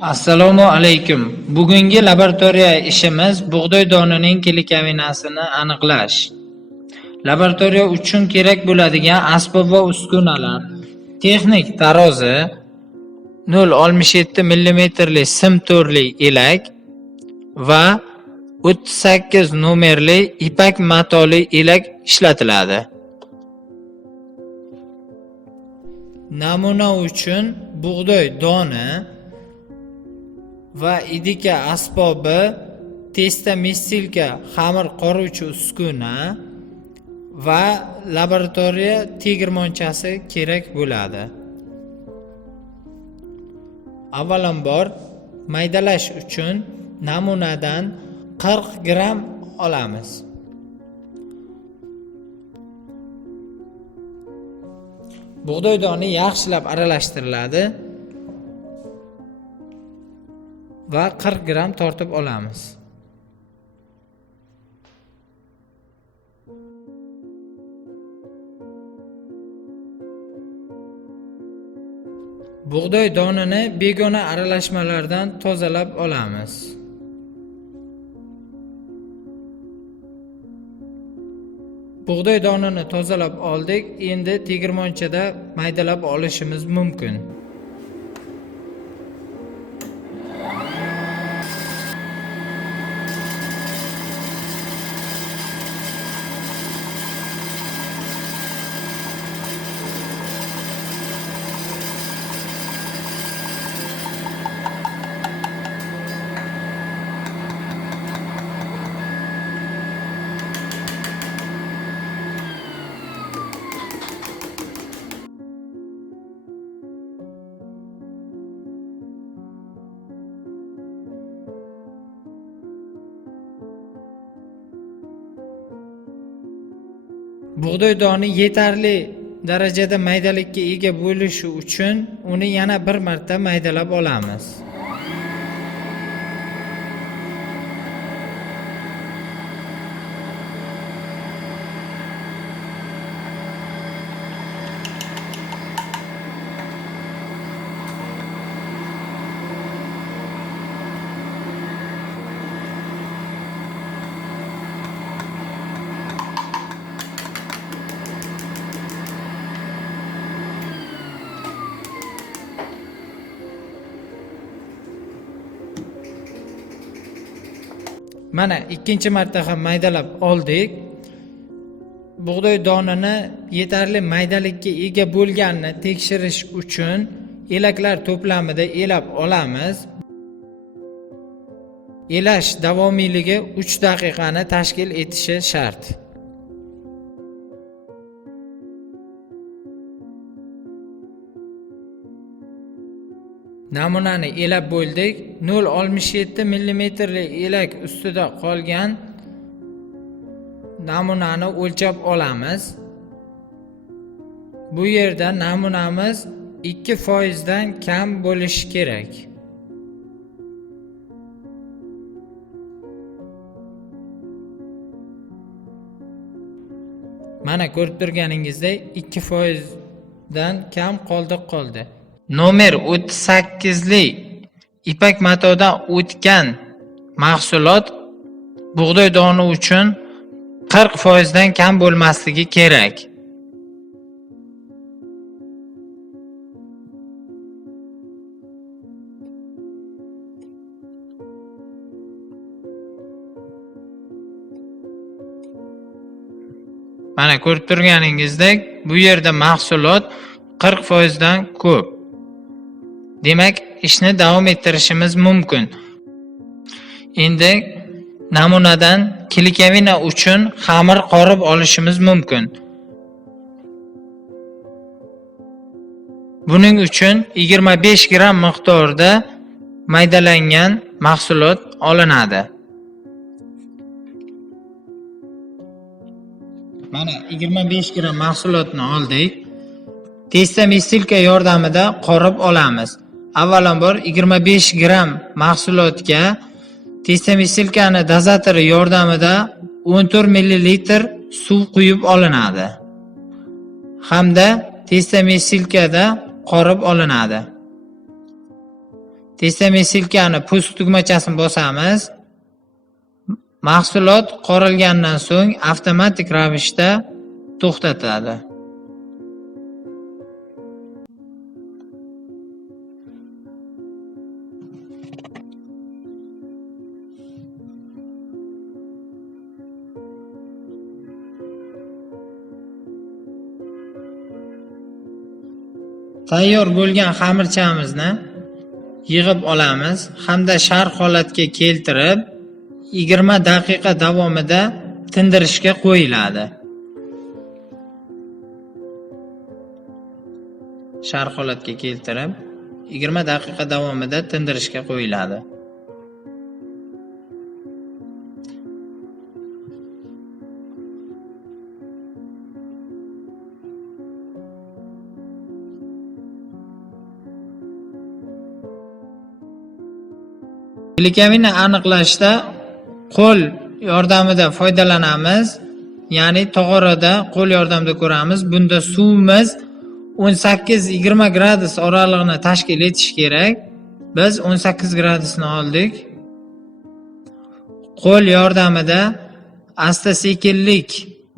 Assalomu alaykum. Bugungi laboratoriya ishimiz bug'doy donining kilikaminasini aniqlash. Laboratoriya uchun kerak bo'ladigan asbob va uskunalar: texnik tarozi, 0.67 mm li sim to'rli elak va 38 nomerli ipak matoli elak ishlatiladi. Namuna uchun bug'doy doni va idika asbobi, testa mestilka xamir qoruvchi uskuna va laboratoriya tegirmonchasi kerak bo'ladi. Avvalambor maydalash uchun namunadan 40 gram olamiz. Bug'doy doni yaxshilab aralashtiriladi va 40 gram tortib olamiz. Bug'doy donini begona aralashmalardan tozalab olamiz. Bug'doy donini tozalab oldik, endi tegirmonchada maydalab olishimiz mumkin. Bug'doy doni yetarli darajada maydalikka ega bo'lishi uchun uni yana bir marta maydalab olamiz. Mana ikkinchi marta ham maydalab oldik. Bug'doy donini yetarli maydalikka ega bo'lganini tekshirish uchun elaklar to'plamida elab olamiz. Elash davomiyligi 3 daqiqani tashkil etishi shart. Namunani elab bo'ldik. 0.67 mm li elak ustida qolgan namunani o'lchab olamiz. Bu yerda namunamiz 2% dan kam bo'lishi kerak. Mana ko'rib turganingizdek 2% dan kam qoldi qoldi. Nomer 38 li ipak matodan o'tgan mahsulot bug'doy doni uchun 40 foizdan kam bo'lmasligi kerak. Mana ko'rib turganingizdek, bu yerda mahsulot 40 foizdan ko'p. Demak, ishni davom ettirishimiz mumkin. Endi namunadan klikamina uchun xamir qorib olishimiz mumkin. Buning uchun 25 gramm miqdorda maydalangan mahsulot olinadi. Mana 25 gramm mahsulotni oldik. Testa missilka yordamida qorib olamiz. Avvalambor 25 gram mahsulotga testemitsilkani dozatori yordamida 14 ml suv quyib olinadi. Hamda testametsilkada qorib olinadi. testamisilkani pust tugmachasini bosamiz mahsulot qorilgandan so'ng avtomatik ravishda to'xtatadi tayyor bo'lgan xamirchamizni yig'ib olamiz. Hamda shar holatga keltirib 20 daqiqa davomida tindirishga qo'yiladi. Shar holatga keltirib 20 daqiqa davomida tindirishga qo'yiladi. Glikamini aniqlashda qo'l yordamida foydalanamiz. Ya'ni tog'orada qo'l yordamida ko'ramiz. Bunda suvimiz 18-20 gradus oralig'ini tashkil etishi kerak. Biz 18 gradusni oldik. Qo'l yordamida asta sekinlik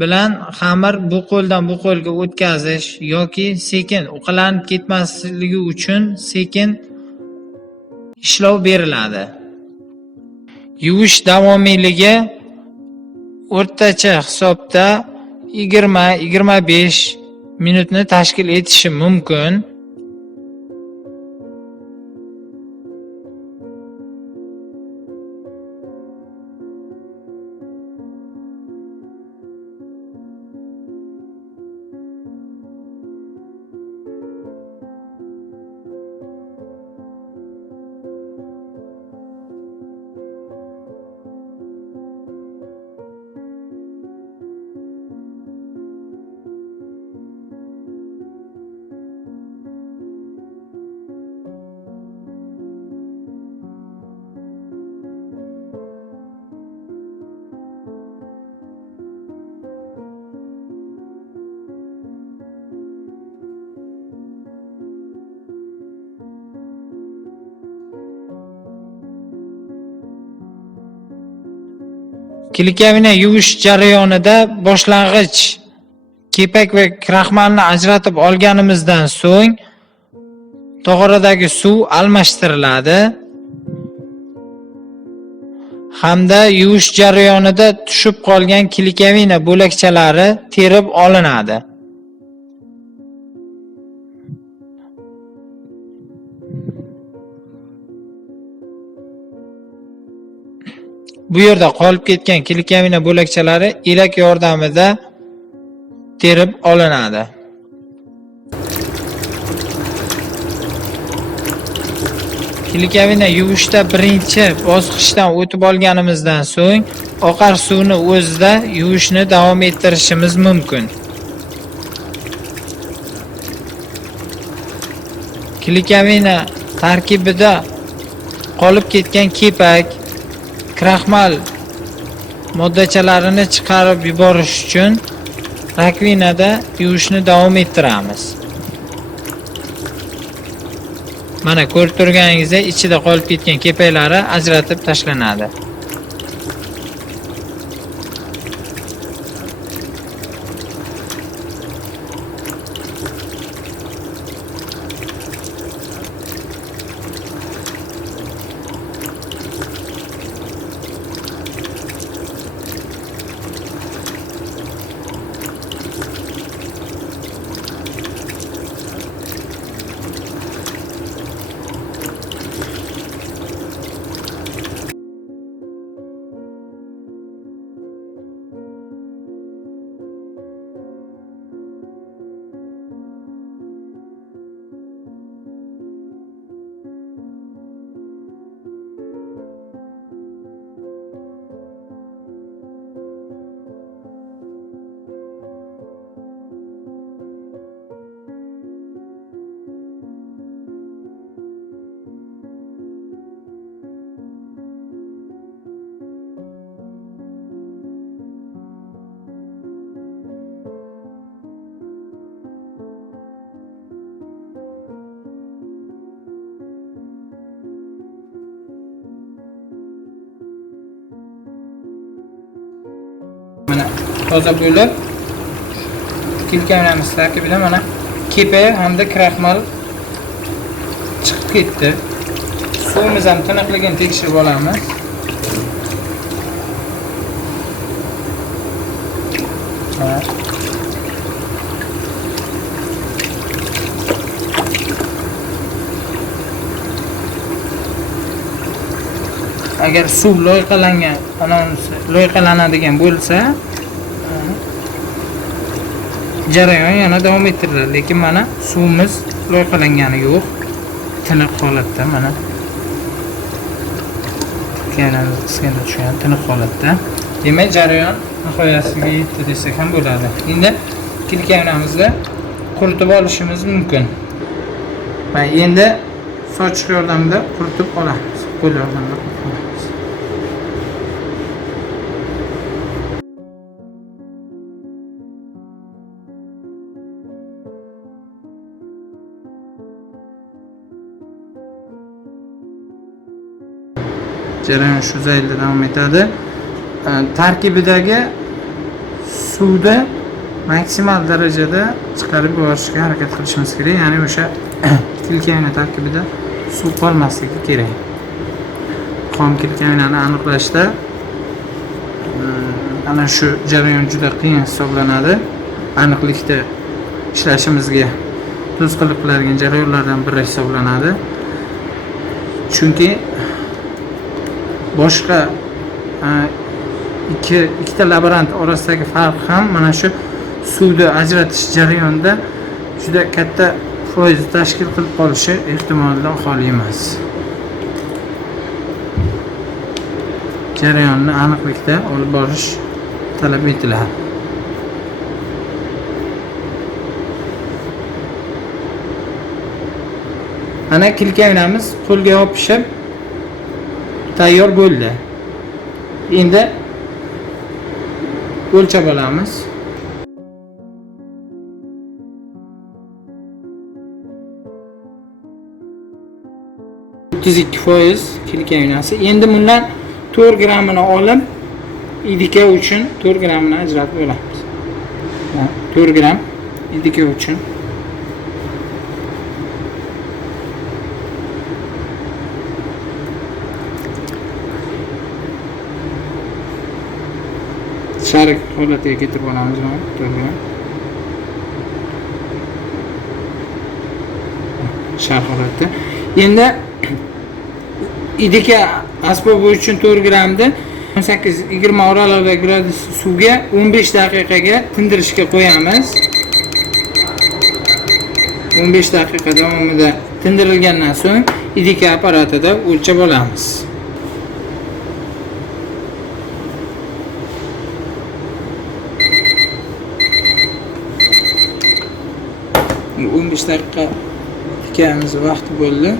bilan xamir bu qo'ldan bu qo'lga o'tkazish yoki sekin uqalanib ketmasligi uchun sekin ishlov beriladi. Yuvish davomiyligi o'rtacha hisobda 20-25 minutni tashkil etishi mumkin. Klikamini yuvish jarayonida boshlang'ich kepak va kraxmalni ajratib olganimizdan so'ng tog'oradagi suv almashtiriladi hamda yuvish jarayonida tushib qolgan klikamina bo'lakchalari terib olinadi. Bu yerda qolib ketgan klikamina bo'lakchalari elak yordamida terib olinadi. Klikamina yuvishda birinchi bosqichdan o'tib olganimizdan so'ng oqar suvni o'zida yuvishni davom ettirishimiz mumkin. Klikamina tarkibida qolib ketgan kepak kraxmal moddachalarini chiqarib yuborish uchun rakvinada yuvishni davom ettiramiz. Mana ko'rib turganingizdek ichida qolib ketgan kepaklari ajratib tashlanadi. Toza kelganamiz tarkibida mana kepa hamda kraxmal chiqib ketdi suvimiz ham tiniqligini tekshirib olamiz Ha. agar suv loyqalangan loyqalanadigan bo'lsa jarayon yana davom ettiriladi. Lekin mana suvimiz loyqalangani yo'q. Tiniq holatda mana. Kaynamiz qisqanda tushgan tiniq holatda. Demak jarayon nihoyasiga yetdi desak ham bo'ladi. Endi kilkaynamizni quritib olishimiz mumkin. Va endi sochiq yordamida quritib olamiz. Qo'l yordamida jarayon shu zaylda davom etadi E, tarkibidagi suvni maksimal darajada chiqarib yuborishga harakat qilishimiz kerak ya'ni o'sha kilkayna tarkibida suv qolmasligi kerak xom kilkaynani aniqlashda mm, ana shu jarayon juda qiyin hisoblanadi aniqlikda ishlashimizga to'sqinlik qiladigan jarayonlardan biri hisoblanadi chunki boshqa ikki ikkita laborant orasidagi farq ham mana shu suvni ajratish jarayonida juda katta foiz tashkil qilib qolishi ehtimoldan xoli emas. Jarayonni aniqlikda olib borish talab etiladi. Ana kilkaynamiz qo'lga yopishib tayyor bo'ldi endi o'lchab olamiz o'ttiz ikki foiz kilkaynasi endi bundan to'rt grammini olib idika uchun to'rt grammini ajratib olamiz. To'rt gramm idika uchun sharik holatiga keltirib olamiz mana to'rt shar holatda endi idika asbobi uchun to'rt grammni o'n sakkiz yigirma oralig'ida gradus suvga o'n besh daqiqaga tindirishga qo'yamiz o'n besh daqiqa davomida tindirilgandan so'ng idika apparatida ¿eh? o'lchab olamiz o'n besh daqiqa hikoyamiz vaqti bo'ldi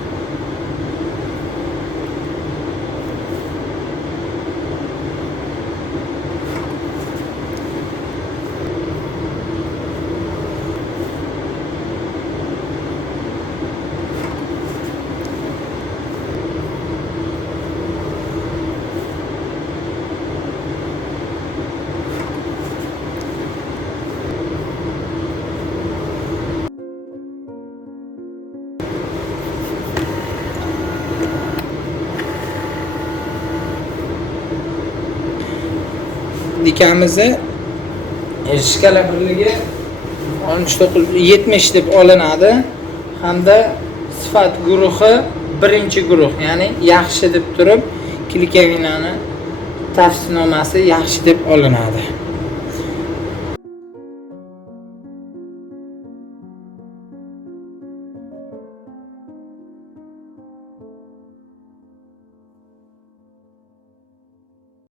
ikkamizni e, shkala birligi oltmish to'qqiz yetmish deb olinadi. Hamda sifat guruhi birinchi guruh ya'ni yaxshi deb turib klikavinani tavsifnomasi yaxshi deb olinadi.